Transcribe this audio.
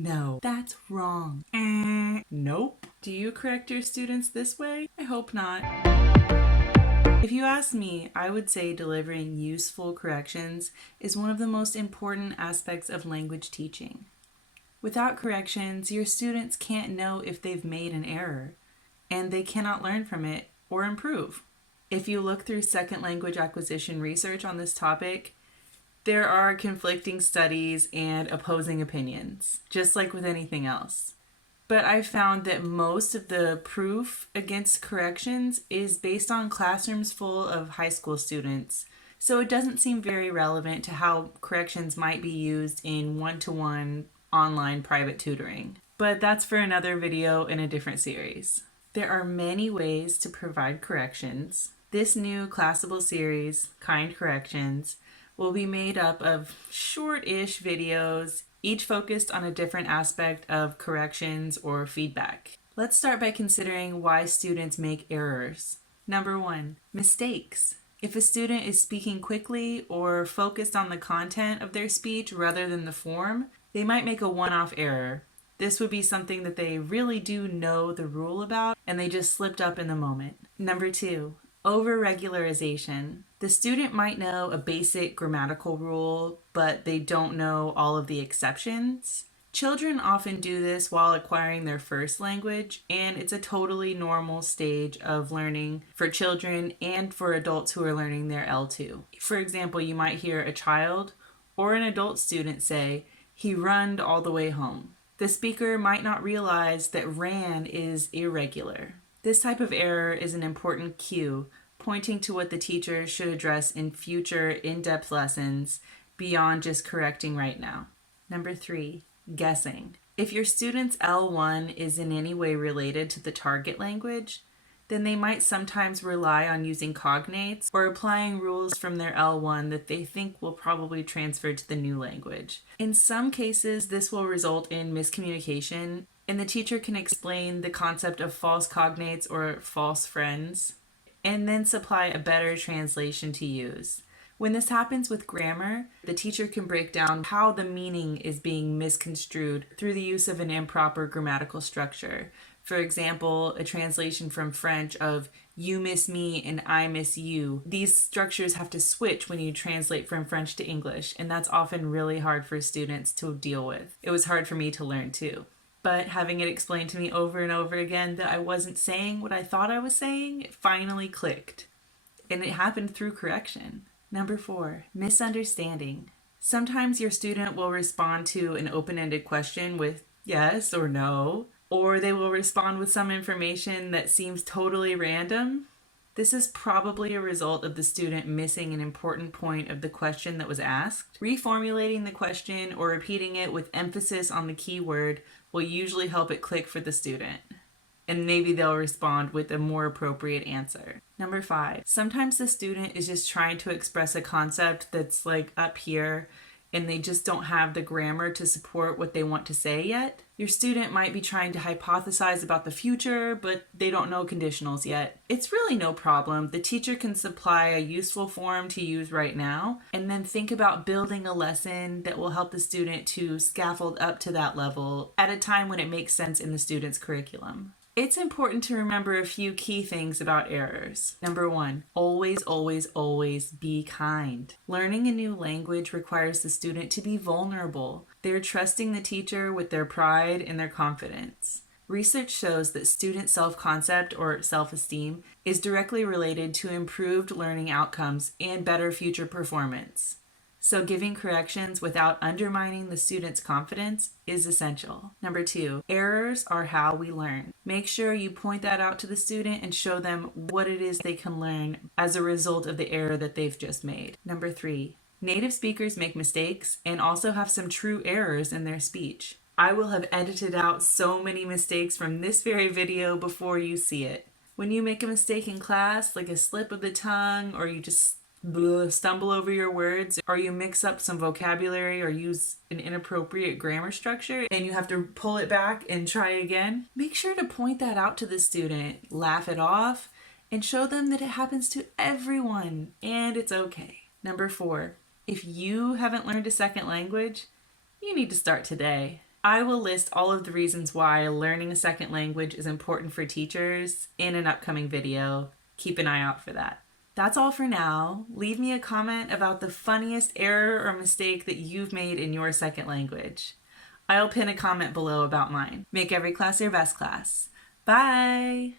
No, that's wrong. Nope. Do you correct your students this way? I hope not. If you ask me, I would say delivering useful corrections is one of the most important aspects of language teaching. Without corrections, your students can't know if they've made an error, and they cannot learn from it or improve. If you look through second language acquisition research on this topic, there are conflicting studies and opposing opinions, just like with anything else. But I've found that most of the proof against corrections is based on classrooms full of high school students, so it doesn't seem very relevant to how corrections might be used in one-to-one online private tutoring. But that's for another video in a different series. There are many ways to provide corrections. This new classable series, Kind Corrections, will be made up of short-ish videos, each focused on a different aspect of corrections or feedback. Let's start by considering why students make errors. Number 1, mistakes. If a student is speaking quickly or focused on the content of their speech rather than the form, they might make a one-off error. This would be something that they really do know the rule about and they just slipped up in the moment. Number 2, over-regularization. The student might know a basic grammatical rule, but they don't know all of the exceptions. Children often do this while acquiring their first language, and it's a totally normal stage of learning for children and for adults who are learning their L2. For example, you might hear a child or an adult student say, "He runned all the way home." The speaker might not realize that ran is irregular. This type of error is an important cue, pointing to what the teacher should address in future in-depth lessons beyond just correcting right now. Number 3, guessing. If your student's L1 is in any way related to the target language, then they might sometimes rely on using cognates or applying rules from their L1 that they think will probably transfer to the new language. In some cases, this will result in miscommunication, and the teacher can explain the concept of false cognates or false friends, and then supply a better translation to use. When this happens with grammar, the teacher can break down how the meaning is being misconstrued through the use of an improper grammatical structure. For example, a translation from French of "you miss me" and "I miss you." These structures have to switch when you translate from French to English, and that's often really hard for students to deal with. It was hard for me to learn too. But having it explained to me over and over again that I wasn't saying what I thought I was saying, it finally clicked. And it happened through correction. Number 4, misunderstanding. Sometimes your student will respond to an open-ended question with yes or no, or they will respond with some information that seems totally random. This is probably a result of the student missing an important point of the question that was asked. Reformulating the question or repeating it with emphasis on the key word will usually help it click for the student. And maybe they'll respond with a more appropriate answer. Number 5, sometimes the student is just trying to express a concept that's like up here and they just don't have the grammar to support what they want to say yet. Your student might be trying to hypothesize about the future, but they don't know conditionals yet. It's really no problem. The teacher can supply a useful form to use right now, and then think about building a lesson that will help the student to scaffold up to that level at a time when it makes sense in the student's curriculum. It's important to remember a few key things about errors. Number 1, always, always, always be kind. Learning a new language requires the student to be vulnerable. They're trusting the teacher with their pride and their confidence. Research shows that student self-concept or self-esteem is directly related to improved learning outcomes and better future performance. So giving corrections without undermining the student's confidence is essential. Number 2, errors are how we learn. Make sure you point that out to the student and show them what it is they can learn as a result of the error that they've just made. Number 3, native speakers make mistakes and also have some true errors in their speech. I will have edited out so many mistakes from this very video before you see it. When you make a mistake in class, like a slip of the tongue, or you just stumble over your words, or you mix up some vocabulary or use an inappropriate grammar structure and you have to pull it back and try again, make sure to point that out to the student, laugh it off, and show them that it happens to everyone and it's okay. Number 4, if you haven't learned a second language, you need to start today. I will list all of the reasons why learning a second language is important for teachers in an upcoming video. Keep an eye out for that. That's all for now. Leave me a comment about the funniest error or mistake that you've made in your second language. I'll pin a comment below about mine. Make every class your best class. Bye!